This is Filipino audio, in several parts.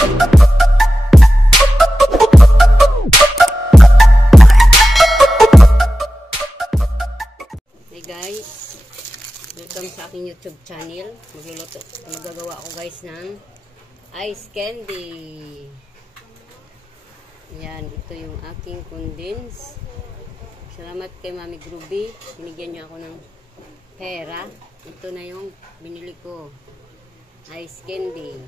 Hey guys, welcome sa aking YouTube channel. Magagawa ako guys ng ice candy. Yan, ito yung aking condense. Salamat kay Mami Groovy, binigyan niyo ako ng pera. Ito na yung binili ko, ice candy.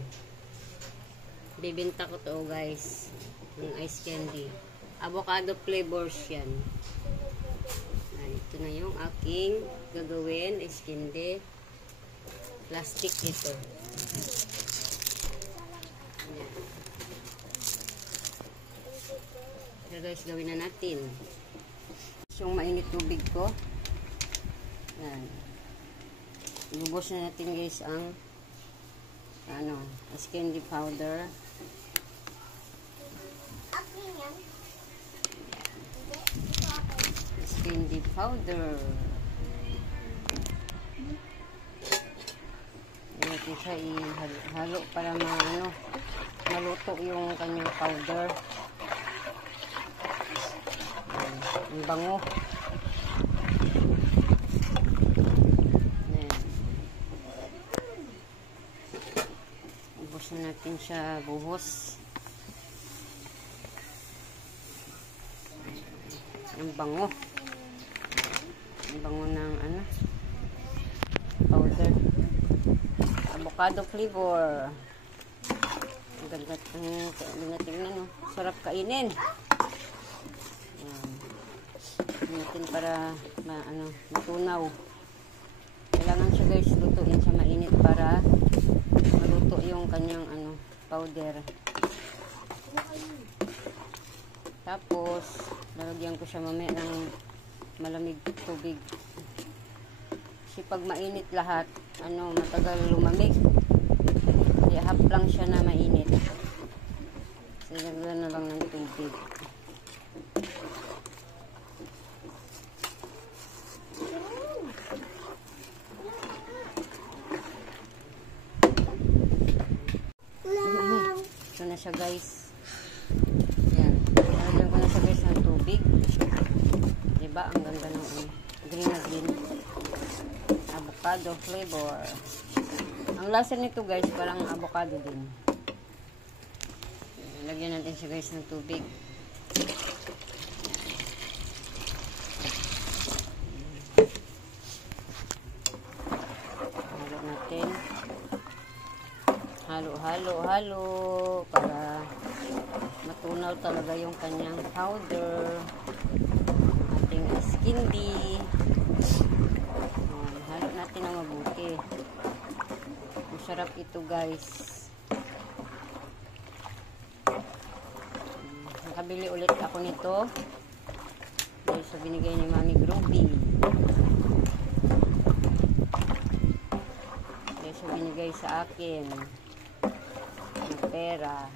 Bibenta ko to guys, ng ice candy. Avocado flavors yan. Ito na yung aking gagawin, ice candy. Plastic ito. So guys, gawin na natin. Yung mainit tubig ko. Yan. Ibubos na natin guys ang ice candy powder. Ice candy powder. Natin siya ihalo para maluto yung kanyang powder. Ang bango. Ubos na natin siya buhos. Ang bango. Ang bango ng powder. Avocado flavor. Ang ganda tingnan, no? Sarap kainin. Natin para matunaw. Kailangan siya guys lutuin sa mainit para maluto yung kanyang powder. Tapos lalagyan ko siya mamaya ng malamig tubig. Kasi pag mainit lahat, matagal lumamig. Kaya half lang siya na mainit. So lagyan na lang ng tubig. Ito na siya guys. Yan. Nalagyan ko na siya guys ng tubig. Diba? Ang ganda ng green na green. Avocado flavor. Ang lasa nito guys parang avocado din. Lagyan natin siya guys ng tubig. Halo natin. Halo para matunaw talaga yung kanyang powder, ating ice candy. Halo natin ng mabuti. Masarap ito guys. Nakabili ulit ako nito dahil sa binigay ni Mami Groovy. Dahil sa binigay sa akin ng pera.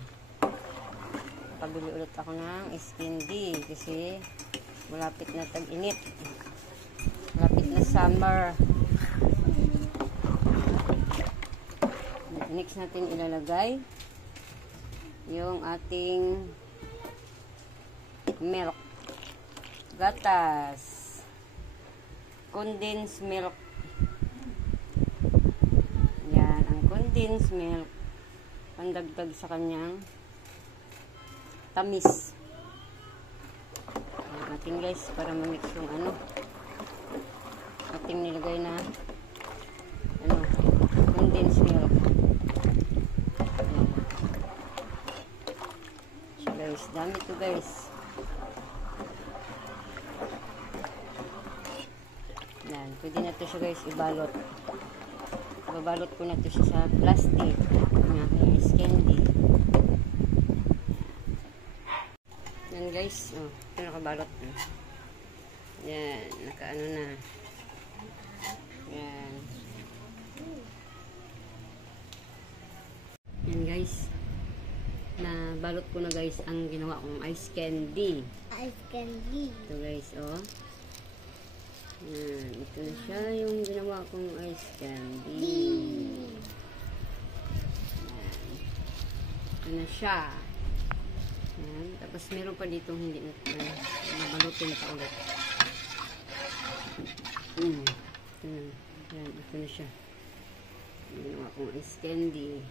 Nakabili ulit ako ng ice candy kasi malapit na tag-init. Malapit na summer. Next natin ilalagay yung ating milk. Gatas. Condensed milk. Yan, ang condensed milk. Pandagdag sa kanyang tamis. Ayan natin guys para ma-mix yung ating nilagay na condensed milk. Ayan. So guys, dami to guys. Yan, pwede na to siya guys ibalot. Babalot ko na to siya sa plastic ng aking ice candy. Yan guys, ito nakabalot na. Yan, nakaano na. Yan. Yan guys, nabalot ko na guys ang ginawa kong ice candy. Ice candy. Ito guys, Yan, ito na siya yung ginawa kong ice candy. Yan. Ito na siya. Yan. Tapos meron pa dito hindi na nabalutin pa ulit. Ito na. Yan, ito na siya. Ginawa kong ice candy.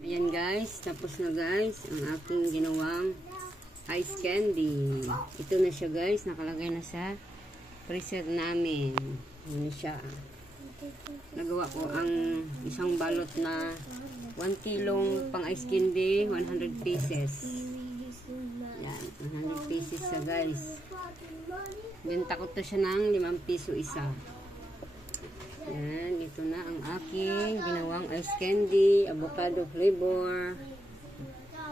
Ayan guys, tapos na guys ang aking ginawang ice candy. Ito na siya guys, nakalagay na sa freezer namin. Yan siya. Nagawa ko ang isang balot na 1 kilong pang ice candy, 100 pieces. Yan, 100 pieces sa guys. Benta ko to siya ng 5 piso isa. Yan, ito na ang aking ginawang ice candy, avocado flavor.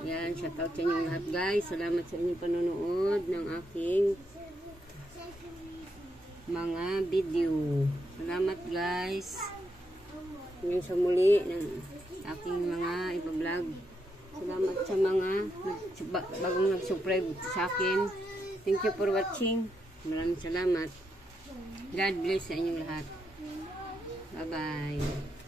Yan, shoutout sa inyong lahat guys. Salamat sa inyong panonood ng aking mga video. Salamat guys. Hanggang sa muli ng aking mga iba-vlog. Salamat sa mga bagong nag-subscribe sa akin. Thank you for watching. Maraming salamat. God bless sa inyong lahat. Bye-bye.